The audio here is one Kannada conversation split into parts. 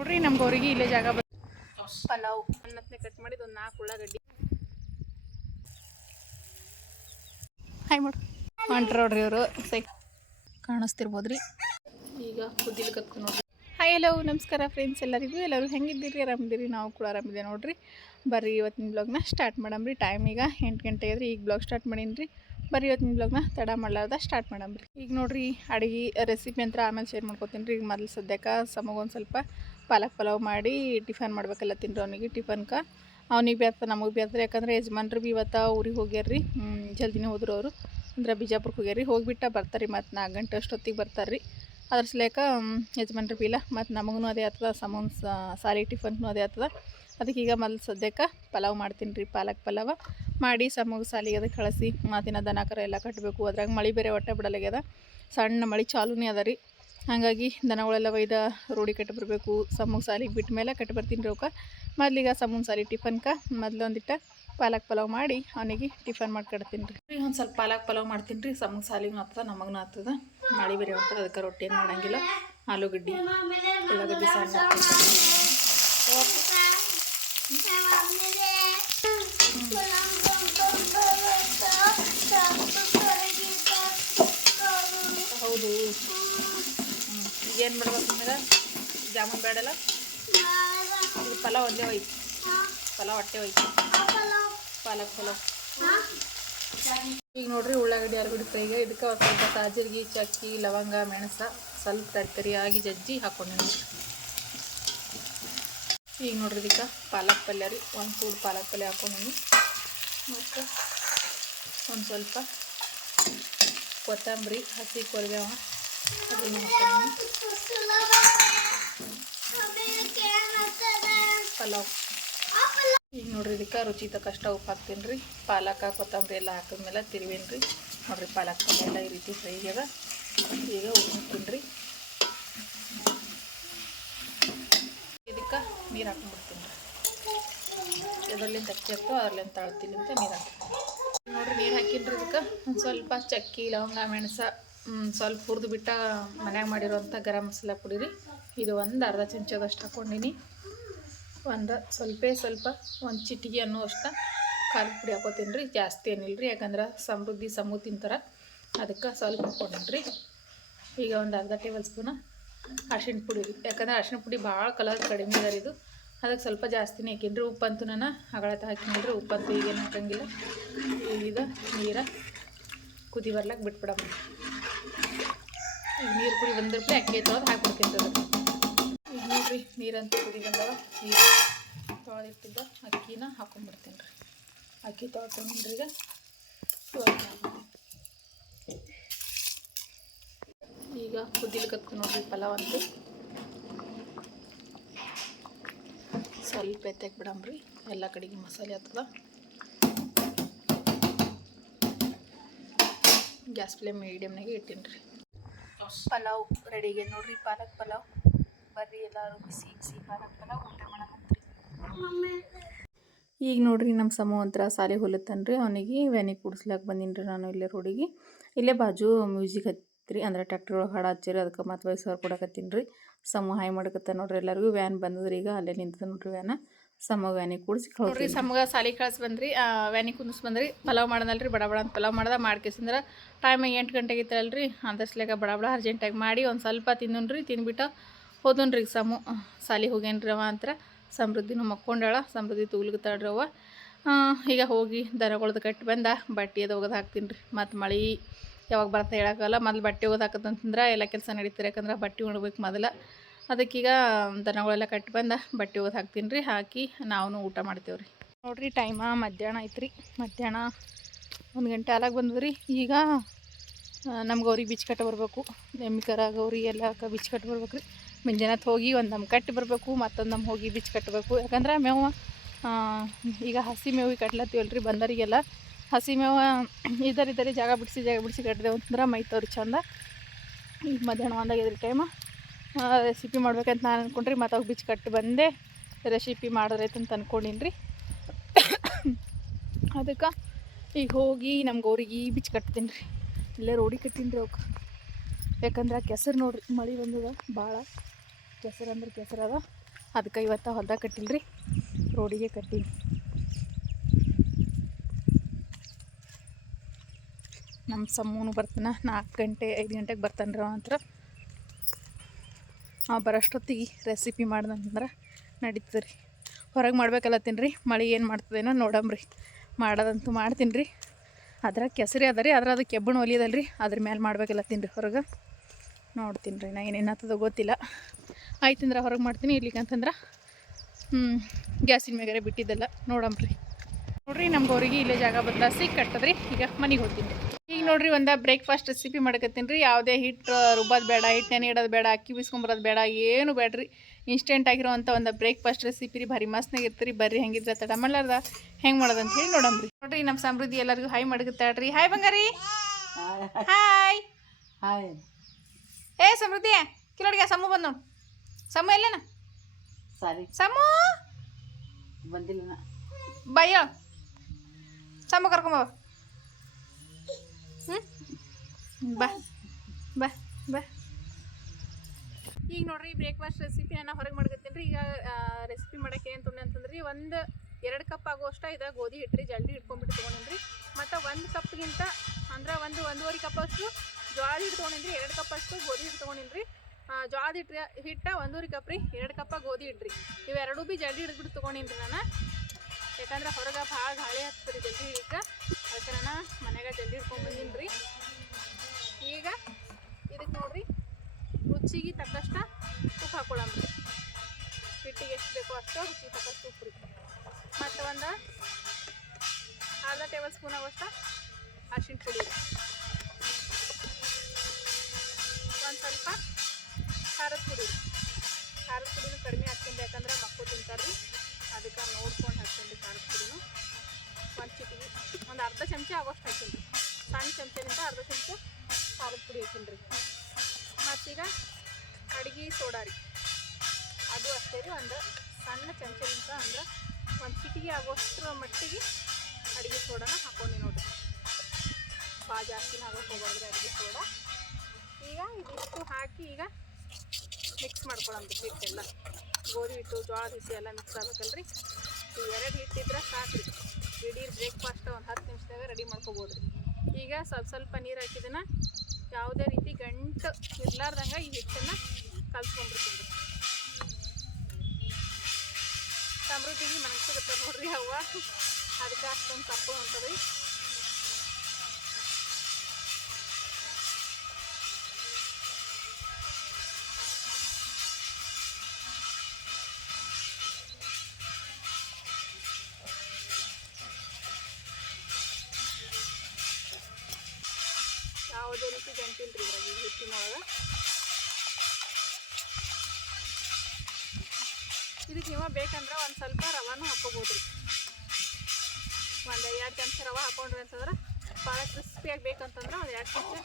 ನೋಡ್ರಿ ನಮ್ಗೆ ಅವ್ರಿಗೆ ಇಲ್ಲೇ ಜಾಗ ಬ ಪಲಾವ್. ಅನ್ನತ್ನೆ ಕಟ್ ಮಾಡಿದ ಒಂದು ನಾಲ್ಕು ಉಳ್ಳಾಗಡ್ಡಿ. ಹಾಯ್ ಮಾಡು. ಹೊಂಟ್ರ ನೋಡ್ರಿ ಅವರು ಸೈ ಕಾಣಿಸ್ತಿರ್ಬೋದ್ರಿ. ಈಗ ಕುದ್ದಿಲ್ ಕತ್ಕೊ ನೋಡ್ರಿ. ಹಾಯ್ ಹಲೋ ನಮಸ್ಕಾರ ಫ್ರೆಂಡ್ಸ್ ಎಲ್ಲರಿಗೂ. ಎಲ್ಲರೂ ಹೆಂಗಿದ್ದೀರಿ? ಆರಾಮಿದ್ದೀರಿ? ನಾವು ಕೂಡ ಆರಾಮಿದೆ ನೋಡ್ರಿ. ಬರ್ರಿ ಇವತ್ತಿನ ಬ್ಲಾಗ್ನ ಸ್ಟಾರ್ಟ್ ಮಾಡಮ್ರಿ ಟೈಮ್ ಈಗ ಎಂಟು ಗಂಟೆ ಆದ್ರಿ ಈಗ ಬ್ಲಾಗ್ ಸ್ಟಾರ್ಟ್ ಮಾಡೀನಿ ಬರ್ರಿ ಇವತ್ತಿನ ಬ್ಲಾಗ್ನ ತಡ ಮಾಡ್ಲಾರ್ದ ಸ್ಟಾರ್ಟ್ ಮಾಡಮ್ರಿ ಈಗ ನೋಡ್ರಿ ಅಡುಗೆ ರೆಸಿಪಿ ಅಂತ ಆಮೇಲೆ ಶೇರ್ ಮಾಡ್ಕೊತೀನಿ ರೀ. ಈಗ ಮೊದಲು ಸದ್ಯಕ್ಕೆ ಸಮಗೊಂದು ಸ್ವಲ್ಪ ಪಾಲಕ್ ಪಲಾವ್ ಮಾಡಿ ಟಿಫನ್ ಮಾಡ್ಬೇಕಲ್ಲ ತಿನ್ರಿ ಅವನಿಗೆ, ಟಿಫನ್ಕ. ಅವ್ನಿಗೆ ಭೀ ಆತ, ನಮಗೆ ಭೀ ಯಾಕಂದ್ರೆ ಯಜಮಾನ್ರು ಭೀ ಇವತ್ತು ಊರಿಗೆ ಹೋಗ್ಯಾರ್ರಿ. ಜಲ್ದಿನೇ ಹೋದ್ರು ಅವರು. ಅಂದ್ರೆ ಬಿಜಾಪುರಕ್ಕೆ ಹೋಗ್ಯಾರ್ರಿ. ಹೋಗಿಬಿಟ್ಟ ಬರ್ತಾರೆ ರೀ ಮತ್ತು ನಾಲ್ಕು ಗಂಟೆ ಅಷ್ಟೊತ್ತಿಗೆ ಬರ್ತಾರೆ ರೀ ಅದ್ರ ಸಲೇಕ ಯಜಮಾನ್ರು ಭೀ ಇಲ್ಲ. ಮತ್ತು ನಮಗೂ ಅದೇ ಆಗ್ತದ ಸಮೂನ್ ಸಾರಿ ಟಿಫನ್ಗೂ ಅದೇ ಆಗ್ತದ ಅದಕ್ಕೆ ಈಗ ಮೊದಲು ಸದ್ಯಕ್ಕೆ ಪಲಾವ್ ಮಾಡ್ತೀನಿ ರೀ ಪಾಲಕ್ ಪಲಾವ. ಮಾಡಿ ಸಮೂಗ ಸಾಲಿಗೆ ಅದಕ್ಕೆ ಕಳಿಸಿ, ಮಾತಿನ ದನ ಕರ ಎಲ್ಲ ಕಟ್ಟಬೇಕು ಅದ್ರಾಗ ಮಳೆ ಬೇರೆ ಒಟ್ಟೆ ಬಿಡಲಾಗ್ಯದ ಸಣ್ಣ ಮಳೆ ಚಾಲೂನೇ ಅದ ರೀ. ಹಾಗಾಗಿ ದನಗಳೆಲ್ಲ ಒಯ್ದ ರೋಡಿ ಕಟ್ಟಿ ಬರಬೇಕು. ಸಮೂಹ ಸಾಲಿಗೆ ಬಿಟ್ಟ ಮೇಲೆ ಕಟ್ಟಿ ಬರ್ತೀನಿ ರೀ ಅವಕ್ಕೆ ಮೊದ್ಲಿಗೆ ಸಮೂಹ ಸಾಲಿ ಟಿಫನ್ಕ ಮೊದಲು ಒಂದಿಟ್ಟ ಪಾಲಕ್ ಪಲಾವ್ ಮಾಡಿ ಅವನಿಗೆ ಟಿಫನ್ ಮಾಡಿ ಕಟ್ತೀನಿ ರೀ. ಒಂದು ಸ್ವಲ್ಪ ಪಾಲಕ್ ಪಲಾವ್ ಮಾಡ್ತೀನಿ ರೀ. ಸಮೂಹ ಸಾಲಿಗೂ ಆಗ್ತದ ನಮಗೂ ಆಗ್ತದ ಮಳೆ ಬೇರೆ ಹೋಗ್ತದೆ ಅದಕ್ಕೆ ರೊಟ್ಟಿ ಏನು ಮಾಡೋಂಗಿಲ್ಲ. ಆಲೂಗಡ್ಡಿ ಉಳ್ಳಾಗಡ್ಡಿ ಸಣ್ಣ ಹೌದು. ಏನು ಮಾಡ್ಬೇಕು ನಿಮಗೆ? ಜಾಮೂನ್ ಬೇಡಲ್ಲ ಇದು ಪಲಾವ್ ಒಂದೇ ಹೋಯ್ತು. ಪಲಾವ್ ಹೊಟ್ಟೆ ಹೋಯ್ತು. ಪಾಲಕ್ ಪಲಾವ್. ಈಗ ನೋಡ್ರಿ ಉಳ್ಳಾಗಡ್ಡಿ ಆಲೂಗಡ್ಡಿ ಫ್ರೈಗೆ ಇದಕ್ಕೆ ಸ್ವಲ್ಪ ತಾಜಿರ್ಗಿ, ಚಕ್ಕಿ, ಲವಂಗ, ಮೆಣಸ ಸ್ವಲ್ಪ ತರಿತರಿಯಾಗಿ ಜಜ್ಜಿ ಹಾಕೊಂಡೆ ಈಗ ನೋಡ್ರಿ ಇದಕ್ಕೆ ಪಾಲಕ್ ಪಲ್ಯ ರೀ. ಒಂದು ಕೂಡು ಪಾಲಕ್ ಪಲ್ಯ ಹಾಕೊಂಡೀನಿ ಮತ್ತು ಒಂದು ಸ್ವಲ್ಪ ಕೊತ್ತಂಬರಿ, ಹಸಿ ಕೊರಿಬೇವ ಅದನ್ನು ಹಾಕೊಂಡೀನಿ ಪಲಾವ್. ಈಗ ನೋಡ್ರಿ, ಇದಕ್ಕೆ ರುಚಿ ತಕ್ಕಷ್ಟ ಉಪ್ಪು ಹಾಕ್ತೀನಿ ರೀ ಪಾಲಕ ಕೊತ್ತಂಬರಿ ಎಲ್ಲ ಹಾಕಿದ್ಮೇಲೆ ತಿರುವೇನು ರೀ ನೋಡ್ರಿ, ಪಾಲಕ್ ಎಲ್ಲ ಈ ರೀತಿ ಫ್ರೈ ಅದ ಈಗ ಉಪ್ಪು ಹಾಕ್ತೀನಿ ರೀ ಇದಕ್ಕೆ ನೀರು ಹಾಕೊಂಡ್ಬಿಡ್ತೀನಿ ರೀ ಇದರಲ್ಲಿಂದ ಅಕ್ಕಿ ಹಾಕ್ತು ಅದ್ರಲ್ಲಿಂದ ತಾಳ್ತೀನಿ ಅಂತ ನೀರು ಹಾಕ್ತೀನಿ ನೋಡ್ರಿ, ನೀರು ಹಾಕಿನ್ರಿ ಇದಕ್ಕೆ. ಒಂದು ಸ್ವಲ್ಪ ಚಕ್ಕಿ, ಲವಂಗ, ಮೆಣಸ ಸ್ವಲ್ಪ ಹುರಿದು ಬಿಟ್ಟ ಮನ್ಯಾಗ ಮಾಡಿರೋಂಥ ಗರಂ ಮಸಾಲ ಪುಡಿ ರೀ ಇದು ಒಂದು ಅರ್ಧ ಚಮಚದಷ್ಟು ಹಾಕ್ಕೊಂಡಿನಿ ಒಂದು ಸ್ವಲ್ಪ ಸ್ವಲ್ಪ ಒಂದು ಚಿಟಿಗೆ ಅನ್ನೋ ಅಷ್ಟು ಖಾರದ ಪುಡಿ ಹಾಕೋತೀನಿ ರೀ. ಜಾಸ್ತಿ ಏನಿಲ್ಲ ರೀ. ಯಾಕಂದ್ರೆ ಸಮೃದ್ಧಿ ಸಮೂ ತಿಂತಾರೆ. ಅದಕ್ಕೆ ಸ್ವಲ್ಪ ಹಾಕ್ಕೊಂಡೇನಿ ರೀ. ಈಗ ಒಂದು ಅರ್ಧ ಟೇಬಲ್ ಸ್ಪೂನ ಅರ್ಶಿನ ಪುಡಿ ರೀ. ಯಾಕಂದ್ರೆ ಅರ್ಶಿನ ಪುಡಿ ಭಾಳ ಕಲರ್ ಕಡಿಮೆ ಇದೆ ರೀ ಇದು. ಅದಕ್ಕೆ ಸ್ವಲ್ಪ ಜಾಸ್ತಿನೇ ಹಾಕೀನಿ ಉಪ್ಪಂತೂ ನಾನು ಹಗಳತ್ತ ರೀ. ಉಪ್ಪಂತೂ ಈಗೇನು ಹಾಕಂಗಿಲ್ಲ. ಈಗ ನೀರ ಕುದಿ ಬರ್ಲಕ್ಕೆ ಬಿಟ್ಬಿಡಮ್ಮ. ಈಗ ನೀರು ಕುಡಿ ಬಂದ್ರೆ ಅಕ್ಕಿ ತೊಳೆದು ಹಾಕ್ಬಿಡ್ತೀನಿ ಅದಕ್ಕೆ ಈಗ ನೋಡ್ರಿ, ನೀರಂತೂ ಕುದಿ ಬಂದವ ನೀರು ತೊಳೆದಿಟ್ಟಿದ್ದ ಅಕ್ಕಿನ ಹಾಕೊಂಡ್ಬಿಡ್ತೀನಿ ರೀ. ಅಕ್ಕಿ ತೊಳ್ಕೊಂಡ್ರಿ ಈಗ. ಈಗ ಕುದಿಲಿಕತ್ತು ನೋಡ್ರಿ ಪಲಾವ್ ಅಂತ. ಸ್ವಲ್ಪ ಎತ್ತಾಕ್ ಬಿಡಂಬ್ರಿ ಎಲ್ಲ ಕಡೆಗೆ ಮಸಾಲೆ ಹತ್ತದ. ಗ್ಯಾಸ್ ಫ್ಲೇಮ್ ಮೀಡಿಯಮ್ನಾಗೆ ಇಟ್ಟೀನಿ ರೀ ಪಲಾವ್ ರೆಡಿಗೆ ನೋಡ್ರಿ, ಪಾಲಕ್ ಪಲಾವ್. ಬರ್ರಿ ಎಲ್ಲರೂ ಬಿಸಿ ಬಿಸಿ ಊಟ ಮಾಡಮಂತ್ರಿ ಈಗ ನೋಡ್ರಿ ನಮ್ಮ ಸಮ ಒಂಥರ ಸಾಲಿ ಹೊಲತ್ತನ್ರಿ ಅವನಿಗೆ ವ್ಯಾನಿ ಕೂಡಿಸ್ಲಾಕ್ ಬಂದೀನಿ ರೀ ನಾನು ಇಲ್ಲೇ ರೋಡಿಗೆ. ಇಲ್ಲೇ ಬಾಜು ಮ್ಯೂಸಿಕ್ ಹತ್ತಿರಿ ಅಂದ್ರೆ ಟ್ಯಾಕ್ಟ್ರ್ ಒಳಗೆ ಹಾಡು ಹಚ್ಚಿರಿ ಅದಕ್ಕೆ ಮತ್ತೆ ವಯಸ್ಸು ಅವ್ರು ಕೊಡಕತ್ತೀನಿ ರೀ. ಸಮ ಹಾಯ್ ಮಾಡಕತ್ತ ನೋಡ್ರಿ ಎಲ್ಲರಿಗೂ ವ್ಯಾನ್ ಬಂದದ್ರಿ ಈಗ ಅಲ್ಲೇ ನಿಂತದ ನೋಡ್ರಿ ವ್ಯಾನ. ಸಮ ವ್ಯಾನಿ ಕೂಡಿಸಿ ನೋಡ್ರಿ ಸಮಗ ಸಾಲಿ ಕಳ್ಸಿ ಬಂದ್ರಿ ವ್ಯಾನಿ ಕುಂದಿಸ್ ಬಂದ್ರಿ. ಪಲಾವ್ ಮಾಡದಲ್ರಿ ಬಡ ಬಡ ಅಂತ ಪಲಾವ್ ಮಾಡ್ದ ಮಾಡ್ಕೇಸಂದ್ರೆ ಟೈಮ್ ಎಂಟು ಗಂಟೆಗೆ ಇತ್ತಲ್ರಿ ಅಂತಸ್ಲೇಕ ಬಡ ಬಡ ಅರ್ಜೆಂಟಾಗಿ ಮಾಡಿ ಒಂದು ಸ್ವಲ್ಪ ತಿಂದನ್ರಿ ತಿಂದ್ಬಿಟ್ಟು ಹೋದನ್ರಿ ಸಮು ಸಾಲಿ ಹೋಗ್ಯಾನ್ರವ ಅಂತ. ಸಮೃದ್ಧಿನೂ ಮಕ್ಕೊಂಡಾಳ ಸಮೃದ್ಧಿ ತೂಗ್ಲಿಕತ್ತಾಳ್ರಿ ಅವ ಈಗ ಹೋಗಿ ದರಗಳ್ದು ಕಟ್ಟಿ ಬಂದ, ಬಟ್ಟೆ ಅದು ಒಗದು ಹಾಕ್ತೀನಿ ರೀ. ಮತ್ತು ಮಳೆ ಯಾವಾಗ ಬರ್ತಾ ಹೇಳೋಕ್ಕಲ್ಲ ಮೊದಲು ಬಟ್ಟೆ ಒಗದು ಹಾಕತ್ತಂತಂದ್ರೆ ಎಲ್ಲ ಕೆಲಸ ನಡೀತಾರೆ ಯಾಕಂದ್ರೆ ಬಟ್ಟೆ ಉಣ್ಬೇಕು ಮೊದಲು. ಅದಕ್ಕೀಗ ದನಗಳೆಲ್ಲ ಕಟ್ಟಿ ಬಂದ, ಬಟ್ಟೆ ಒಗದು ಹಾಕ್ತೀನಿ ರೀ. ಹಾಕಿ ನಾವು ಊಟ ಮಾಡ್ತೇವೆ ರೀ ನೋಡಿರಿ ಟೈಮ ಮಧ್ಯಾಹ್ನ ಐತ್ರಿ. ಮಧ್ಯಾಹ್ನ ಒಂದು ಗಂಟೆ ಆಲಾಗ ಬಂದದ್ರಿ. ಈಗ ನಮ್ಗೆ ಗೌರಿ ಬಿಚ್ಚು ಕಟ್ಟ ಬರಬೇಕು. ಎಮ್ಮಿಕರ ಗೌರಿ ಎಲ್ಲ ಕಟ್ಟ ಕಟ್ಟಿ ಬರ್ಬೇಕು ರೀ ಮುಂಜಾನೆ ಹೋಗಿ ಒಂದು ನಮ್ಮ ಕಟ್ಟಿ ಬರಬೇಕು, ಮತ್ತೊಂದು ನಮ್ಮ ಹೋಗಿ ಬೀಚ್ ಕಟ್ಟಬೇಕು ಯಾಕಂದ್ರೆ ಮೇವು ಈಗ ಹಸಿ ಮೇವು ಕಟ್ಲತ್ತೀವಲ್ಲ ರೀ ಬಂದರಿಗೆಲ್ಲ. ಹಸಿ ಮೇವು ಇದರ ಇದರಿ ಜಾಗ ಬಿಡಿಸಿ ಜಾಗ ಬಿಡಿಸಿ ಕಟ್ಟಿದೆವು ಅಂತಂದ್ರೆ ಮೈತವ್ರಿ ಚಂದ. ಈಗ ಮಧ್ಯಾಹ್ನ ಒಂದಾಗಿದ್ರಿ ಟೈಮ ರೆಸಿಪಿ ಮಾಡ್ಬೇಕಂತ ನಾನು ಅಂದ್ಕೊಂಡ್ರಿ ಮತ್ತು ಅವಾಗ ಬೀಚ್ ಕಟ್ಟಿ ಬಂದೆ. ರೆಸಿಪಿ ಮಾಡೋರೈತೆ ಅಂತ ಅನ್ಕೊಂಡೀನಿ ರೀ ಅದಕ್ಕೆ ಈಗ ಹೋಗಿ ನಮ್ಮ ಗೌರಿಗೆ ಬಿಚ್ಚು ಕಟ್ತೀನಿ ರೀ ಇಲ್ಲೇ ರೋಡಿ ಕಟ್ಟಿನಿ ರೀ ಅವಕ್ಕೆ ಯಾಕಂದ್ರೆ ಕೆಸರು ನೋಡ್ರಿ, ಮಳೆ ಬಂದದ ಭಾಳ ಕೆಸರು ಅಂದ್ರೆ ಕೆಸರು ಅದ. ಅದಕ್ಕೆ ಇವತ್ತು ಹೊಲ್ದಾಗ ಕಟ್ಟಿಲ್ರಿ, ರೋಡಿಗೆ ಕಟ್ಟಿ ನಮ್ಮ ಸಮ್ಮೂನು ಬರ್ತಾನ, ನಾಲ್ಕು ಗಂಟೆ, ಐದು ಗಂಟೆಗೆ ಬರ್ತಾನೆ ರೀ ಅವ ಬರೋಷ್ಟೊತ್ತಿಗೆ ರೆಸಿಪಿ ಮಾಡ್ದಂದ್ರೆ ನಡೀತದೆ ರೀ ಹೊರಗೆ ಮಾಡ್ಬೇಕಲ್ಲತ್ತೀನಿ ರೀ ಮಳೆ ಏನು ಮಾಡ್ತದೇನೋ ನೋಡಮ್ರಿ. ಮಾಡೋದಂತೂ ಮಾಡ್ತೀನಿ ರೀ ಅದ್ರಾಗ ಕೆಸರಿ ಅದ ರೀ ಅದ್ರ ಅದು ಕೆಬ್ಬಣ ಒಲಿಯದಲ್ಲ ರೀ ಅದ್ರ ಮೇಲೆ ಮಾಡ್ಬೇಕಲ್ಲತ್ತೀನಿ ರೀ ಹೊರಗೆ. ನೋಡ್ತೀನಿ ರೀ ನಾ ಏನೇನು ಆಗ್ತದೋ ಗೊತ್ತಿಲ್ಲ ಆಯ್ತಂದ್ರೆ ಹೊರಗೆ ಮಾಡ್ತೀನಿ ಇರ್ಲಿಕ್ಕಂತಂದ್ರೆ ಹ್ಞೂ ಗ್ಯಾಸಿನ ಮೇಲೆ ಬಿಟ್ಟಿದ್ದಲ್ಲ ನೋಡಂಬ್ರಿ ನೋಡ್ರಿ ನಮ್ಗೆ ಅವ್ರಿಗೆ ಇಲ್ಲೇ ಜಾಗ ಬದಲಾಯಿಸಿ ಕಟ್ಟದ್ರಿ ಈಗ ಮನೆಗೆ ಹೋಗ್ತೀನಿ. ಈಗ ನೋಡ್ರಿ ಒಂದು ಬ್ರೇಕ್ಫಾಸ್ಟ್ ರೆಸಿಪಿ ಮಾಡಕತ್ತೀನಿ ರೀ ಯಾವುದೇ ಹಿಟ್ಟು ರುಬ್ಬೋದು ಬೇಡ ಹಿಟ್ಟೇನು ಇಡೋದು ಬೇಡ ಅಕ್ಕಿ ಬಿಸ್ಕೊಂಬರೋದು ಬೇಡ ಏನು ಬೇಡ್ರಿ. ಇನ್ಸ್ಟೆಂಟ್ ಆಗಿರೋವಂಥ ಒಂದು ಬ್ರೇಕ್ಫಾಸ್ಟ್ ರೆಸಿಪಿ ರೀ ಭಾರಿ ಮಸ್ತ್ನಾಗ ಇರ್ತೀರಿ ಬರ್ರಿ ಹೆಂಗಿದ್ರೆ ತಡ ಮಾಡ್ಲಾರ್ದ ಹೆಂಗೆ ಮಾಡೋದು ಅಂತ ಹೇಳಿ ನೋಡಮ್ರಿ ನೋಡ್ರಿ ನಮ್ಮ ಸಮೃದ್ಧಿ ಎಲ್ಲರಿಗೂ ಹಾಯ್ ಮಾಡ್ಕೊತಾಳ್ರಿ ಹಾಯ್ ಬಂಗಾರಿ. ಹಾಯ್ ಹಾಯ್ ಏ ಸಮೃದ್ಧಿ ಕಿಲೋಡಿಗೆ ಸಮು ಬಂದ್ ನೋಡು. ಸಮ್ಮು ಎಲ್ಲೇನ? ಸಾರಿ. ಸಮು? ಬಂದಿಲ್ಲ. ಬಯ್ಯ ಸಮ ಕರ್ಕೊಂಬ ಹ್ಞೂ ಬಾ ಬಾ ಬಾ. ಈಗ ನೋಡ್ರಿ ಬ್ರೇಕ್ಫಾಸ್ಟ್ ರೆಸಿಪಿ ನಾನು ಹೊರಗೆ ಮಾಡ್ಕತ್ತೀನಿ ರೀ. ಈಗ ರೆಸಿಪಿ ಮಾಡೋಕೆ ಏನು ತೊಂದರೆ ಅಂತಂದ್ರಿ ಒಂದು ಎರಡು ಕಪ್ ಆಗುವಷ್ಟು ಇದು ಗೋಧಿ ಹಿಟ್ಟು ಜಲ್ದಿ ಇಟ್ಕೊಂಡ್ಬಿಟ್ಟು ತೊಗೊಂಡಿನ್ರಿ ಮತ್ತು ಒಂದು ಕಪ್ಗಿಂತ ಅಂದ್ರೆ ಒಂದು ಒಂದೂವರೆ ಕಪ್ ಅಷ್ಟು ಜೋಳದ ಹಿಟ್ಟು ತೊಗೊಂಡಿದ್ರಿ ಎರಡು ಕಪ್ ಅಷ್ಟು ಗೋಧಿ ಹಿಟ್ಟು ತೊಗೊಂಡಿದ್ರಿ ಜೋಳದ ಹಿಟ್ಟು ಹಿಟ್ಟ ಒಂದೂರಿ ಕಪ್ ರೀ, ಎರಡು ಕಪ್ಪ ಗೋಧಿ ಹಿಡ್ರಿ ಇವೆರಡೂ ಬಿ ಜಲ್ದಿ ಹಿಡಿದ್ಬಿಟ್ಟು ತೊಗೊಂಡಿನ್ರಿ ನಾನು. ಯಾಕಂದ್ರೆ ಹೊರಗೆ ಭಾಳ ಗಾಳಿ ಹತ್ತರಿ ಜಲ್ದಿ ಈಗ ಅದಕ್ಕೆ ನಾನು ಮನ್ಯಾಗ ಜಲ್ದಿ ಹಿಡ್ಕೊಂಡು ರೀ ಈಗ ಇದಕ್ಕೆ ನೋಡ್ರಿ, ರುಚಿಗೆ ತಕ್ಕಷ್ಟ ಉಪ್ಪು ಹಾಕೊಳ್ಳಂಬ್ರಿ ಹಿಟ್ಟಿಗೆ ಎಷ್ಟು ಬೇಕೋ ಅಷ್ಟು ರುಚಿಗೆ ತಕ್ಕಷ್ಟು ಉಪ್ಪು ರೀ. ಮತ್ತು ಒಂದು ಅರ್ಧ ಟೇಬಲ್ ಸ್ಪೂನ್ ಆಗೋಷ್ಟು ಅರ್ಶಿನ ಪುಡಿ. ಸ್ವಲ್ಪ ಖಾರದ ಪುಡಿ. ಖಾರದ ಪುಡಿನೂ ಕಡಿಮೆ ಹಾಕ್ತೀನಿ, ಯಾಕಂದ್ರೆ ಮಕ್ಕಳು ತಿಂತಾರೆ. ಅದಕ್ಕೆ ನೋಡ್ಕೊಂಡು ಹಾಕ್ತೀನಿ ಖಾರದ ಪುಡಿನೂ ಒಂದು ಚಿಟಿಗೆ, ಒಂದು ಅರ್ಧ ಚಮಚ ಆಗೋಷ್ಟು ಹಾಕೀನಿ ಸಣ್ಣ ಚಮಚದಿಂದ ಅರ್ಧ ಚಮಚ ಖಾರದ ಪುಡಿ ಹಾಕೀನಿ ಮತ್ತೀಗ ಅಡುಗೆ ಸೋಡಾ ರೀ. ಅದು ಅಷ್ಟೇ ರೀ, ಒಂದು ಸಣ್ಣ ಚಮಚದಿಂದ ಅಂದ್ರೆ ಒಂದು ಚಿಟಿಗೆ ಆಗೋಷ್ಟರ ಮಟ್ಟಿಗೆ ಅಡುಗೆ ಸೋಡಾನ ಹಾಕೊಂಡಿ ನೋಡಿರಿ. ಭಾಳ ಜಾಸ್ತಿನ ಹಾಕೋಕೆ ಹೋಗೋದ್ರೆ ಅಡುಗೆ ಸೋಡಾ. ಈಗ ಇದಿಷ್ಟು ಹಾಕಿ ಈಗ ಮಿಕ್ಸ್ ಮಾಡ್ಕೊಳ್ಳೋಣ ಹಿಟ್ಟೆಲ್ಲ. ಗೋಧಿ ಹಿಟ್ಟು ಜೋಳದ ಹಿಟ್ಟು ಎಲ್ಲ ಮಿಕ್ಸ್ ಆಗ್ಬೇಕಲ್ರಿ? ಈ ಎರಡು ಹಿಟ್ಟಿದ್ರೆ ಸಾಕ್ರಿ. ಇಡೀ ಬ್ರೇಕ್ಫಾಸ್ಟ್ ಒಂದು ಹತ್ತು ನಿಮಿಷದಾಗ ರೆಡಿ ಮಾಡ್ಕೋಬೋದು ರೀ ಈಗ ಸ್ವಲ್ಪ ಸ್ವಲ್ಪ ನೀರು ಹಾಕಿದನ ಯಾವುದೇ ರೀತಿ ಗಂಟು ಇರ್ಲಾರ್ದಂಗೆ ಈ ಹಿಟ್ಟನ್ನು ಕಲ್ಸ್ಕೊಂಡ್ಬಿಡ್ತೀನಿ. ಸಮೃದ್ಧಿಗೆ ಮನಸ್ಸಿಗೆ ನೋಡ್ರಿ ಅವ್ವ. ಅದಕ್ಕೆ ಅಷ್ಟೊಂದು ತಪ್ಪು ಹೊಂಟದ್ರಿ ಹಾಕೊಂಡ್ರಿ ಅಂತಂದ್ರೆ ಭಾಳ ಕ್ರಿಸ್ಪಿಯಾಗಿ ಬೇಕಂತಂದ್ರೆ ಒಂದು ಎರಡು ಚಮಚ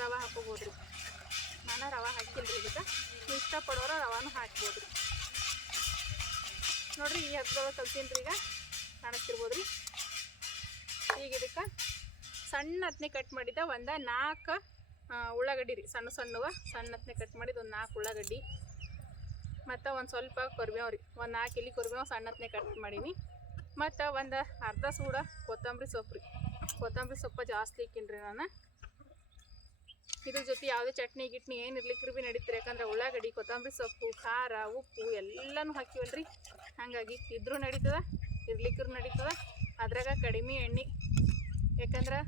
ರವೆ ಹಾಕೋಬೋದು ರೀ ನಾನು ರವೆ ಹಾಕಿಲ್ಲ ರೀ ಇದಕ್ಕೆ. ನೀವು ಇಷ್ಟಪಡೋರು ರವಾನು ಹಾಕ್ಬೋದು ರೀ ನೋಡ್ರಿ ಈ ಹಬ್ಬದೊಳಗೆ ಕಲ್ತೀನಿ ರೀ ಈಗ. ಕಾಣಿಸ್ತಿರ್ಬೋದು ರೀ ಈಗ ಇದಕ್ಕೆ ಸಣ್ಣ ಹತ್ತನೇ ಕಟ್ ಮಾಡಿದ ಒಂದು ನಾಲ್ಕು ಉಳ್ಳಾಗಡ್ಡಿ ರೀ. ಸಣ್ಣ ಸಣ್ಣವ ಸಣ್ಣ ಹತ್ತನೇ ಕಟ್ ಮಾಡಿದ ಒಂದು ನಾಲ್ಕು ಉಳ್ಳಾಗಡ್ಡಿ. ಮತ್ತು ಒಂದು ಸ್ವಲ್ಪ ಕೊರ್ಬೇವು ರೀ ಒಂದು ನಾಲ್ಕು ಇಲ್ಲಿ ಕೊರ್ಬೇವು, ಸಣ್ಣ ಹತ್ನೇ ಕಟ್ ಮಾಡೀನಿ. ಮತ್ತು ಒಂದು ಅರ್ಧ ಸೂಡ ಕೊತ್ತಂಬರಿ ಸೊಪ್ಪು ರೀ. ಕೊತ್ತಂಬರಿ ಸೊಪ್ಪು ಜಾಸ್ತಿ ಇಕ್ಕಿನ್ರಿ ನಾನು. ಇದ್ರ ಜೊತೆ ಯಾವುದೇ ಚಟ್ನಿ ಗಿಟ್ನಿ ಏನು ಇರ್ಲಿಕ್ಕೆ ಭೀ ನಡೀತಿರಿ. ಯಾಕಂದ್ರೆ ಉಳ್ಳಾಗಡ್ಡಿ, ಕೊತ್ತಂಬರಿ ಸೊಪ್ಪು, ಖಾರ, ಉಪ್ಪು ಎಲ್ಲನೂ ಹಾಕಿವಲ್ರಿ. ಹಾಗಾಗಿ ಇದ್ರೂ ನಡೀತದ ಇರ್ಲಿಕ್ಕೂ ನಡೀತದ. ಅದ್ರಾಗ ಕಡಿಮೆ ಎಣ್ಣೆ. ಯಾಕಂದ್ರೆ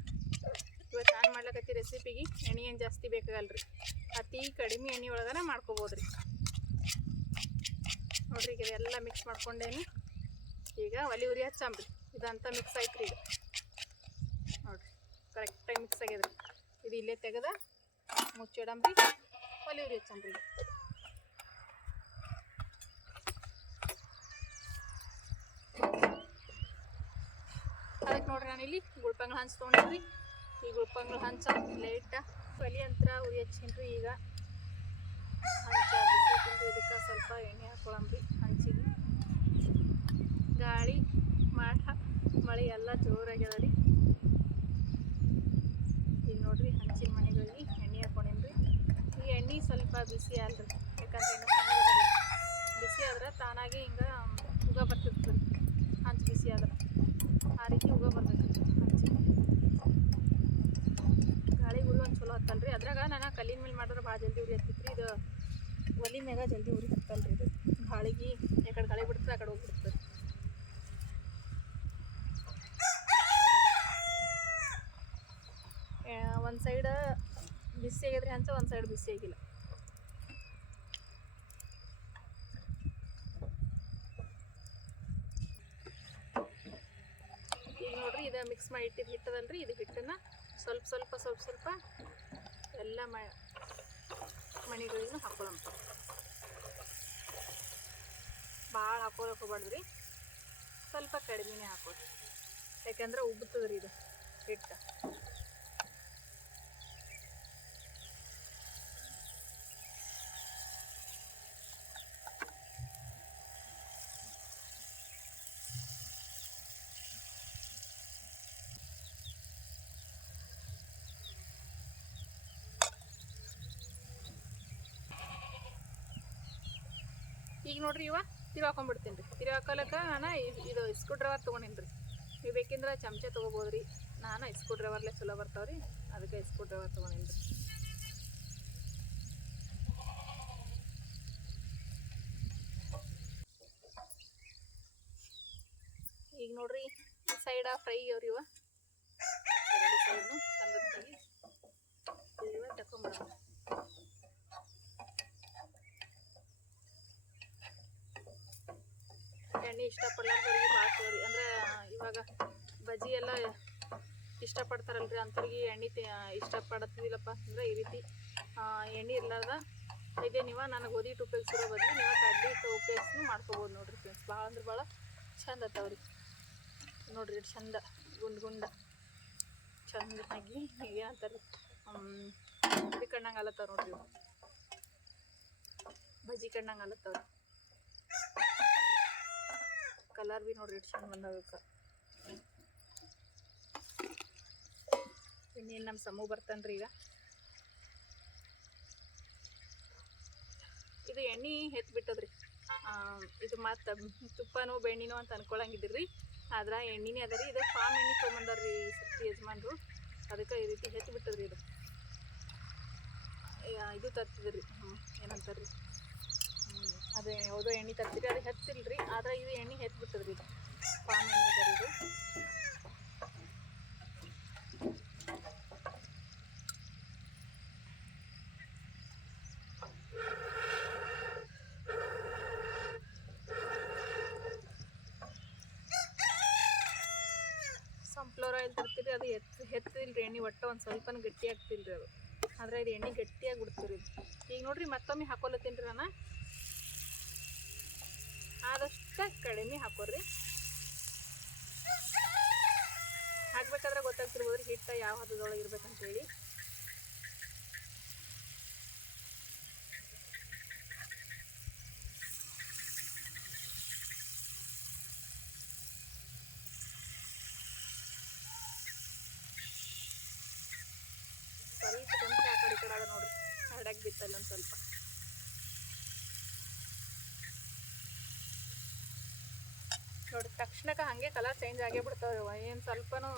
ಇವತ್ತು ನಾನು ಮಾಡ್ಲಕತ್ತಿ ರೆಸಿಪಿಗೆ ಎಣ್ಣೆ ಏನು ಜಾಸ್ತಿ ಬೇಕಾಗಲ್ಲ ರೀ ಅತಿ ಕಡಿಮೆ ಎಣ್ಣೆ ಒಳಗನ ಮಾಡ್ಕೋಬೋದು ರೀ ನೋಡ್ರಿ ಈಗ ಎಲ್ಲ ಮಿಕ್ಸ್ ಮಾಡ್ಕೊಂಡೇನಿ. ಈಗ ಒಲಿ ಉರಿ ಹಚ್ಚಾಂಬ್ರಿ ಇದಂತ ಮಿಕ್ಸ್ ಆಯ್ತು ಈಗ. ನೋಡ್ರಿ ಕರೆಕ್ಟಾಗಿ ಮಿಕ್ಸ್ ಆಗ್ಯದ್ರಿ. ಇದು ಇಲ್ಲೇ ತೆಗೆದ, ಮುಚ್ಚಿಡಂಬ್ರಿ, ಒಲಿ ಉರಿ ಹಚ್ಚಾಂಬ್ರಿ ಅದಕ್ಕೆ ನೋಡ್ರಿ ನಾನು ಇಲ್ಲಿ ಗುಳ್ಪಂಗ್ಳ ಹಂಚ್ ತೊಗೊಂಡಿದ್ರಿ ಈ ಗುಳ್ಪಂಗ್ಳ ಹಂಚ ಲೈಟ ಒಲಿ ಅಂತ್ರ ಉರಿ ಹಚ್ಚಿನ್ರಿ ಈಗ. ಹಂಚ ಇದಕ್ಕೆ ಸ್ವಲ್ಪ ಎಣ್ಣೆ ಹಾಕೊಳಂಬ್ರಿ. ಗಾಳಿ ಮಾಡ ಮಳೆ ಎಲ್ಲ ಜೋರಾಗ್ಯದ ರೀ. ಈಗ ನೋಡ್ರಿ ಹಂಚಿನ ಮನೆಗಳಿಗೆ ಎಣ್ಣೆ ಹಾಕೊಂಡೇನ್ರಿ. ಈ ಎಣ್ಣೆ ಸ್ವಲ್ಪ ಬಿಸಿ ಅಲ್ರಿ ಯಾಕಂದ್ರೆ ಬಿಸಿ ಆದ್ರೆ ತಾನಾಗಿ ಹಿಂಗೆ ಉಗ ಬರ್ತಿರ್ತದೆ ಹಂಚು ಬಿಸಿ ಆದ್ರೆ. ಆ ರೀತಿ ಉಗ ಬರ್ತೈತೆ ಹಂಚಿ ಗಾಳಿ ಉರಿ ಒಂದು ಚಲೋ ಹತ್ತಲ್ರಿ. ಅದ್ರಾಗ ನಾನು ಕಲ್ಲಿನ ಮೇಲೆ ಮಾಡಿದ್ರೆ ಭಾಳ ಜಲ್ದಿ ಉರಿ ಹತ್ತಿತ್ರಿ ಇದು ಒಲಿ ಮ್ಯಾಗ ಜಲ್ದಿ ಉರಿ ಹತ್ತಲ್ರಿ ಇದು. ಗಾಳಿಗೆ ಯಾಕಡೆ ಗಾಳಿ ಬಿಡ್ತದೆ, ಆ ಕಡೆ ಹೋಗ್ಬಿಡ್ತದೆ. ಒಂದು ಸೈಡ್ ಬಿಸಿ ಆಗಿದ್ರೆ ಹಂಚ ಒಂದು ಸೈಡ್ ಬಿಸಿ ಆಗಿಲ್ಲ. ಈಗ ನೋಡ್ರಿ ಇದು ಮಿಕ್ಸ್ ಮಾಡಿ ಇಟ್ಟಿದ್ದು ಹಿಟ್ಟದಲ್ರಿ ಇದು ಹಿಟ್ಟನ್ನು ಸ್ವಲ್ಪ ಸ್ವಲ್ಪ ಸ್ವಲ್ಪ ಸ್ವಲ್ಪ ಎಲ್ಲ ಮ ಮಣಿಗಳಿಗೂ ಹಾಕೊಳ್ಳಂತ ಭಾಳ ಹಾಕೊಳಕ್ಕೆ ಹೋಗ್ಬಾರ್ದ್ರಿ ಸ್ವಲ್ಪ ಕಡಿಮೆನೇ ಹಾಕೋರಿ ಯಾಕಂದ್ರೆ ಉಬ್ಬುತ್ತದ್ರಿ ಇದು ಹಿಟ್ಟು. ಈಗ ನೋಡ್ರಿ ಇವ, ತಿರು ಹಾಕೊಂಡ್ಬಿಡ್ತೀನಿ ರೀ ತಿರು ಹಾಕೊಳಕ್ಕೆ ನಾನು ಇದ್- ಇದು ಸ್ಕ್ರೂ ಡ್ರೈವರ್ ತೊಗೊಂಡಿನಿ ರೀ ನೀವು ಬೇಕಿಂದ್ರೆ ಚಮಚ ತೊಗೋಬೋದು ರೀ ನಾನು ಸ್ಕ್ರೂ ಡ್ರೈವರ್ಲೆ ಚಲೋ ಬರ್ತಾವೆ ರೀ ಅದಕ್ಕೆ ಸ್ಕ್ರೂ ಡ್ರೈವರ್ ತೊಗೊಂಡಿನಿ ರೀ ಈಗ ನೋಡ್ರಿ ಈ ಸೈಡ ಫ್ರೈ ಅವ್ರಿ ಇವ ಎರಡು ಸೈಡ್ನು ಚಂದತ್ತಾಗಿ ಇವ ತಕೊಂಬಿಡೋಣ ಎಣ್ಣೆ ಇಷ್ಟಪಡ್ಲಾರ್ದವ್ರಿಗೆ ಭಾಳ ಚಲೋ ರೀ ಅಂದ್ರೆ, ಇವಾಗ ಬಜ್ಜಿ ಎಲ್ಲ ಇಷ್ಟಪಡ್ತಾರಲ್ರಿ ಅಂಥವ್ರಿಗೆ ಎಣ್ಣೆ ತಿ ಇಷ್ಟಪಡತ್ತಿದಿಲ್ಲಪ್ಪ ಅಂದ್ರೆ, ಈ ರೀತಿ ಎಣ್ಣೆ ಇರ್ಲಾರ್ದ ಇದೇ ನೀವು ನಾನು ಗೋಧಿ ಹಿಟ್ಟು ಉಪಯೋಗಿಸಿರೋ ಬದಲು ನೀವು ಕಡ್ಲೆ ಹಿಟ್ಟು ಉಪಯೋಗಿಸಿ ಮಾಡ್ಕೋಬೋದು ನೋಡ್ರಿ ಫ್ರೆಂಡ್ಸ್ ಭಾಳ ಅಂದ್ರೆ ಭಾಳ ಚಂದ ಅತ್ತವ್ರಿ ನೋಡ್ರಿ ಚಂದ, ಗುಂಡು ಗುಂಡ. ಚಂದಾಗಿ ಹೀಗೆ ಅಂತಾರೆ ಕಣ್ಣಂಗೆ ಅಲತ್ತವ್ರಿ ಬಜ್ಜಿ ಕಣ್ಣಂಗೆ ಅಲತ್ತಾವ್ರಿ. ಕಲರ್ ನೋಡ್ರಿ ಎಷ್ಟು ಚಂದ ಇನ್ನೇನು ನಮ್ಮ ಸಮೂ ಬರ್ತಾನ್ರಿ ಈಗ. ಇದು ಎಣ್ಣೆ ಹೆತ್ ಬಿಟ್ಟದ್ರಿ. ಇದು ಮತ್ತು ತುಪ್ಪನೋ ಬೆಣ್ಣಿನೋ ಅಂತ ಅನ್ಕೊಳಂಗಿದ್ರಿ ಆದ್ರೆ ಎಣ್ಣೆನೇ ಅದ ರೀ ಇದು ಫಾರ್ಮ್ ಎಣ್ಣೆ ತೊಗೊಂಬಂದಾರ್ರಿ ಸತ್ತಿ ಯಜಮಾನ್ರು. ಅದಕ್ಕೆ ಈ ರೀತಿ ಹೆತ್ ಬಿಟ್ಟದ್ರಿ ಇದು. ಇದು ತರ್ತಿದ್ರಿ. ಏನಂತಾರ್ರಿ. ಅದು, ಯಾವುದೋ ಎಣ್ಣೆ ತರ್ತೀರಿ, ಅದು ಹೆತ್ತಿಲ್ರಿ ಆದ್ರೆ ಇದು ಎಣ್ಣೆ ಹೆತ್ ಬಿಟ್ಟದ್ರಿ ಇದು. ಪಾಮ್ ಎಣ್ಣೆ ಇದು. ಸನ್ಫ್ಲವರ್ ಆಯಿಲ್ ತರ್ತೀರಿ, ಅದು ಎತ್ ಹೆತ್ತಿಲ್ರಿ ಎಣ್ಣೆ ಒಟ್ಟು ಒಂದು ಸ್ವಲ್ಪ ಗಟ್ಟಿ ಆಗ್ತಿಲ್ರಿ ಅದು. ಆದ್ರೆ ಇದು ಎಣ್ಣೆ ಗಟ್ಟಿಯಾಗಿ ಬಿಡ್ತೀರಿ ಈಗ ನೋಡ್ರಿ, ಮತ್ತೊಮ್ಮೆ ಹಾಕೊಲತ್ತೀನಿ ನಾನು ಆದಷ್ಟು ಕಡಿಮೆ ಹಾಕೋರಿ ಹಾಕ್ಬೇಕಾದ್ರೆ ಗೊತ್ತಾಗ್ತಿರ್ಬೋದ್ರಿ ಹಿಟ್ಟ ಯಾವ ಹದದೊಳಗೆ ಇರ್ಬೇಕಂತೇಳಿ ಸ್ವಲ್ಪ ಚಮಚ ಆ ಕಡೆ ಈ ಕಡೆ ಅದ ನೋಡ್ರಿ ಹರಡಾಗಿ ಬಿತ್ತಲ್ಲ ಒಂದು ಸ್ವಲ್ಪ ನೋಡಿ ತಕ್ಷಣಕ್ಕೆ ಹಾಗೆ ಕಲರ್ ಚೇಂಜ್ ಆಗೇ ಬಿಡ್ತಾವೆ ಏನು ಸ್ವಲ್ಪನೂ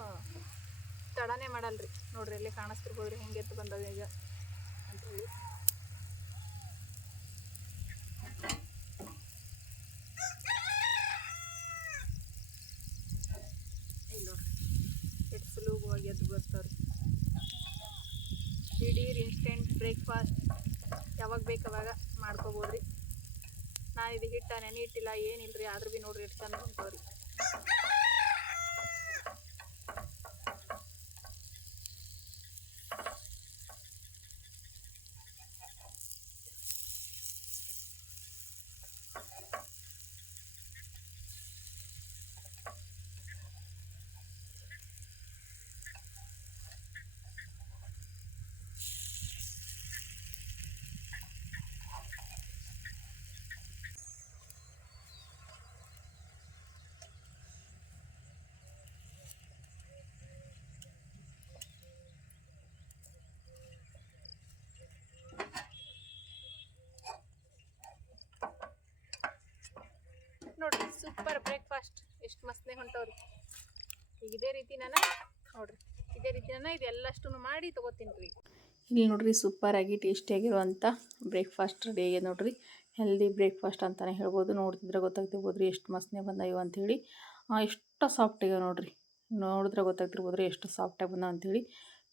ತಡನೇ ಮಾಡಲ್ರಿ. ನೋಡ್ರಿ ಇಲ್ಲಿ ಕಾಣಿಸ್ತಿರ್ಬೋದ್ರಿ ಹೆಂಗೆ ಎತ್ತು ಬಂದವ ಈಗ. ಅಂತೇಳಿ ಇಲ್ಲ ನೋಡ್ರಿ, ಎಷ್ಟು ಸುಲಭವಾಗಿ ಎದ್ದು ಬರ್ತಾವ್ರಿ. ದಿಢೀರ್ ಇನ್ಸ್ಟೆಂಟ್ ಬ್ರೇಕ್ಫಾಸ್ಟ್ ಯಾವಾಗ ಬೇಕು ಅವಾಗ ಮಾಡ್ಕೋಬೋದ್ರಿ. ನಾನು ಇದು ಹಿಟ್ಟ ನೆನೆ ಇಟ್ಟಿಲ್ಲ ಏನಿಲ್ರಿ, ಆದ್ರೂ ಭೀ ನೋಡ್ರಿ ಎಷ್ಟು ಚಂದ ಬಂತವ್ರಿ. ಸೂಪರ್ ಬ್ರೇಕ್ಫಾಸ್ಟ್ ಎಷ್ಟು ಮಸ್ತ್ನೇ ಹೊಂಟವ್ರಿ. ಈಗ ಇದೇ ರೀತಿ ನಾನು ನೋಡ್ರಿ, ಇದೇ ರೀತಿ ನಾನು ಇದೆಲ್ಲಷ್ಟು ಮಾಡಿ ತೊಗೋತೀನಿ ರೀ ಇಲ್ಲಿ ನೋಡ್ರಿ ಸೂಪರಾಗಿ ಟೇಸ್ಟಿಯಾಗಿರುವಂಥ ಬ್ರೇಕ್ಫಾಸ್ಟ್ ರೆಡಿ ಆಗಿದೆ ನೋಡ್ರಿ. ಹೆಲ್ದಿ ಬ್ರೇಕ್ಫಾಸ್ಟ್ ಅಂತಲೇ ಹೇಳ್ಬೋದು. ನೋಡ್ತಿದ್ರೆ ಗೊತ್ತಾಗ್ತಿರ್ಬೋದು ರೀ ಎಷ್ಟು ಮಸ್ತ್ನೇ ಬಂದಾಯಿವು ಅಂಥೇಳಿ. ಎಷ್ಟು ಸಾಫ್ಟ್ ಆಗ್ಯಾವ ನೋಡ್ರಿ. ನೋಡಿದ್ರೆ ಗೊತ್ತಾಗ್ತಿರ್ಬೋದು ರೀ ಎಷ್ಟು ಸಾಫ್ಟಾಗಿ ಬಂದ ಅಂಥೇಳಿ.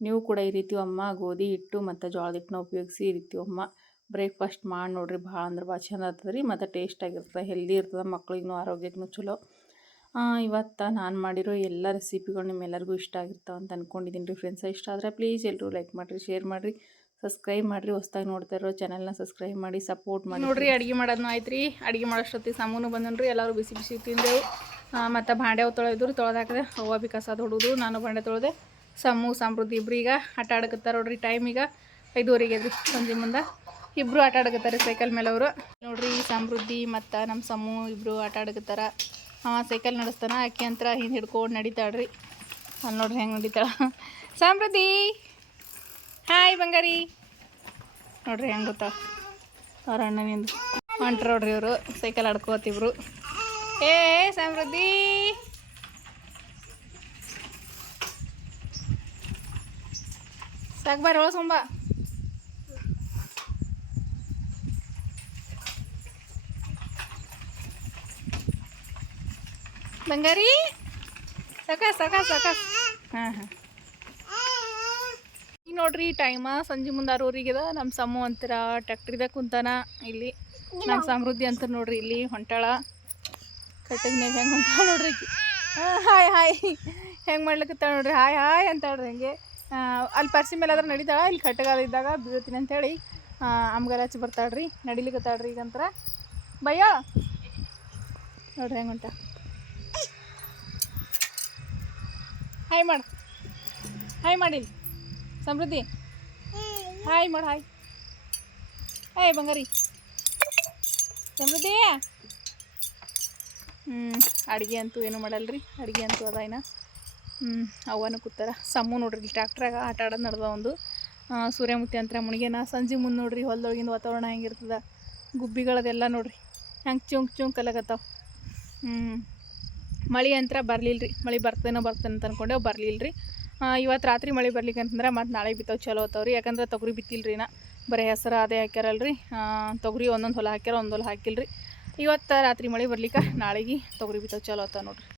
ನೀವು ಕೂಡ ಈ ರೀತಿ ಅಮ್ಮ ಗೋಧಿ ಹಿಟ್ಟು ಮತ್ತು ಜೋಳದ ಹಿಟ್ಟನ್ನ ಉಪಯೋಗಿಸಿ ಈ ರೀತಿ ಅಮ್ಮ ಬ್ರೇಕ್ಫಾಸ್ಟ್ ಮಾಡಿ ನೋಡ್ರಿ ಭಾಳ ಅಂದ್ರೆ ಭಾಳ ಚಂದ ಆಗ್ತದೆ ರೀ ಮತ್ತು ಟೇಸ್ಟಾಗಿರ್ತದೆ ಹೆಲ್ದಿ ಇರ್ತದೆ ಮಕ್ಳಿಗೂ ಆರೋಗ್ಯಕ್ಕೂ ಚಲೋ. ಇವತ್ತು ನಾನು ಮಾಡಿರೋ ಎಲ್ಲ ರೆಸಿಪಿಗಳು ನಿಮ್ಮೆಲ್ಲರಿಗೂ ಇಷ್ಟ ಆಗಿರ್ತಾವೆ ಅಂತ ಅಂದ್ಕೊಂಡಿದ್ದೀನಿ ರೀ ಫ್ರೆಂಡ್ಸ್ ಇಷ್ಟ ಆದರೆ ಪ್ಲೀಸ್ ಎಲ್ಲರೂ ಲೈಕ್ ಮಾಡಿರಿ ಶೇರ್ ಮಾಡಿರಿ ಸಬ್ಸ್ಕ್ರೈಬ್ ಮಾಡಿರಿ ಹೊಸ್ದಾಗಿ ನೋಡ್ತಾ ಇರೋ ಚಾನಲ್ನ ಸಬ್ಸ್ಕ್ರೈಬ್ ಮಾಡಿ ಸಪೋರ್ಟ್ ಮಾಡಿ ನೋಡಿರಿ ಅಡುಗೆ ಮಾಡೋದನ್ನು ಆಯ್ತು ರೀ ಅಡುಗೆ ಮಾಡೋಷ್ಟೊತ್ತಿಗೆ ಸಾಮಾನು ರೀ ಎಲ್ಲರೂ ಬಿಸಿ ಬಿಸಿ ತಿಂದೆವು ಮತ್ತು ಭಾಂಡೆ ಅವು ತೊಳೆದ್ರು ತೊಳೆದಾಕದೆ ಅವ್ವ ಬಿ ಕಸ ತೊಡೋದು ನಾನು ಭಾಂಡೆ ತೊಳೆದೆ ಸಮೂ ಸಮೃದ್ಧಿ ಇಬ್ಬರಿಗ ಆಟ ಆಡಕತ್ತಾರ ನೋಡ್ರಿ ಟೈಮ್ ಈಗ ಐದುವರೆಗೆ ರೀ ಸಂಜೆ ಮುಂದೆ. ಇಬ್ಬರು ಆಟ ಆಡಕತ್ತಾರೆ ಸೈಕಲ್ ಮೇಲೆ ಅವರು ನೋಡ್ರಿ, ಸಮೃದ್ಧಿ ಮತ್ತು ನಮ್ಮ ಸಮೂ ಇಬ್ಬರು ಆಟ ಆಡಕತ್ತಾರ. ಅವ ಸೈಕಲ್ ನಡೆಸ್ತಾನ, ಆಕೆ ಅಂತ ಹಿಂದೆ ಹಿಡ್ಕೊಂಡು ನಡೀತಾಳ್ರಿ. ಅಲ್ಲಿ ನೋಡ್ರಿ ಹೆಂಗೆ ನಡೀತಾಳ. ಸಮೃದ್ಧಿ! ಹಾಯ್ ಬಂಗಾರಿ. ನೋಡ್ರಿ ಹೆಂಗೆ ಗೊತ್ತಾ? ಅವ್ರ ಅಣ್ಣನಿಂದ ಹೊಂಟ್ರ ನೋಡ್ರಿ ಇವರು. ಸೈಕಲ್ ಆಡ್ಕೋತಿಬ್ರು ಏ, ಸಮೃದ್ಧಿ! ಸಾಕು ಹೋಳ ಒಳ ಬಂಗಾರಿ? ಸಾಕ ಸಾಕ ಸಾಕ. ಹಾಂ ಹಾಂ. ನೋಡ್ರಿ ಟೈಮ ಸಂಜೆ ಮುಂದೆ ಆರೂವರೆಗಿದೆ ನಮ್ಮ ಸಮ್ಮು ಅಂತೀರ ಟ್ಯಾಕ್ಟ್ರಿದಾಗ ಕುಂತಾನ ಇಲ್ಲಿ. ನಮ್ಮ ಸಮೃದ್ಧಿ ಅಂತ ನೋಡ್ರಿ ಇಲ್ಲಿ, ಹೊಂಟಾಳ. ಕಟ್ಟಿಗೆ ಹೆಂಗೆ ಹೊಂಟಾಳ ನೋಡ್ರಿ. Hi hi. ಹೆಂಗೆ ಮಾಡ್ಲಿಕ್ಕತ್ತಾಳ ನೋಡ್ರಿ. ಹಾಯ್ ಹಾಯ್ ಅಂತ ಹೇಳ್ರಿ ಹಂಗೆ ಅಲ್ಲಿ ಪರ್ಸಿ ಮೇಲೆ ಆದ್ರೆ ನಡೀತಾಳ, ಇಲ್ಲಿ ಕಟ್ಟಗಾಲ ಇದ್ದಾಗ ಬೀಳ್ತೀನಿ ಅಂತೇಳಿ ಅಮ್ಗಾರ ಹಚ್ಚಿ ಬರ್ತಾಳ್ರಿ ನಡಿಲಿಕ್ಕತ್ತಾಳ್ರಿ ಈಗಂತರ. ಭಯ ನೋಡ್ರಿ ಹೆಂಗೆ ಹೊಂಟ ಹಾಯ್ ಮಾಡು. ಹಾಯ್ ಮಾಡಿ ಸಮೃದ್ಧಿ. ಹಾಯ್ ಮಾಡು ಹಾಯ್ ಹಾಯ್ ಬಂಗಾರಿ. ಸಮೃದ್ಧಿ. ಹ್ಞೂ ಅಡುಗೆ ಅಂತೂ ಏನೂ ಮಾಡಲ್ರಿ? ಅಡುಗೆ ಅಂತೂ ಅದ ಇನ್ನು. ಹ್ಞೂ ಅವನು ಕೂತಾರ. ಸಮ್ಮು ನೋಡ್ರಿ ಟ್ರ್ಯಾಕ್ಟ್ರಾಗ ಆಟ ಆಡೋದು ನಡ್ದ ಒಂದು ಸೂರ್ಯಮುಖಿ ಅಂತ ಮುಣಿಗೆನ ಸಂಜೆ ಮುಂದೆ ನೋಡ್ರಿ, ಹೊಲ್ದೊಳಗಿಂದ ವಾತಾವರಣ ಹೆಂಗಿರ್ತದ, ಗುಬ್ಬಿಗಳದೆಲ್ಲ ನೋಡ್ರಿ. ಹೆಂಗೆ ಚುಂಕ್ ಚುಂಕ್ ಕಲಗತ್ತಾವ ಹ್ಞೂ ಮಳೆ ಅಂತರ ಬರಲಿಲ್ಲ ರೀ ಮಳೆ ಬರ್ತೇನೋ ಬರ್ತೇನೆ ಅಂತ ಅಂದ್ಕೊಂಡೆ ಬರಲಿಲ್ಲ ರೀ ಇವತ್ತು ರಾತ್ರಿ ಮಳೆ ಬರ್ಲಿಕ್ಕೆ ಅಂತಂದ್ರೆ ಮತ್ತು ನಾಳೆ ಬಿತ್ತವು ಚಲೋ ರೀ ಯಾಕಂದ್ರೆ ತೊಗರಿ ಬಿತ್ತಿಲ್ಲ ರೀ ನಾ ಬರೀ ಹೆಸರು ಅದೇ ಹಾಕ್ಯಾರಲ್ರಿ. ತೊಗರಿ ಒಂದೊಂದು ಹೊಲ ಹಾಕ್ಯಾರ ಒಂದು ಹೊಲ ಹಾಕಿಲ್ಲ ರೀ ಇವತ್ತು ರಾತ್ರಿ ಮಳೆ ಬರ್ಲಿಕ್ಕೆ ನಾಳೆಗೆ ತೊಗರಿ ಬಿತ್ತವು ಚಲೋ ಆತಾವ ನೋಡ್ರಿ.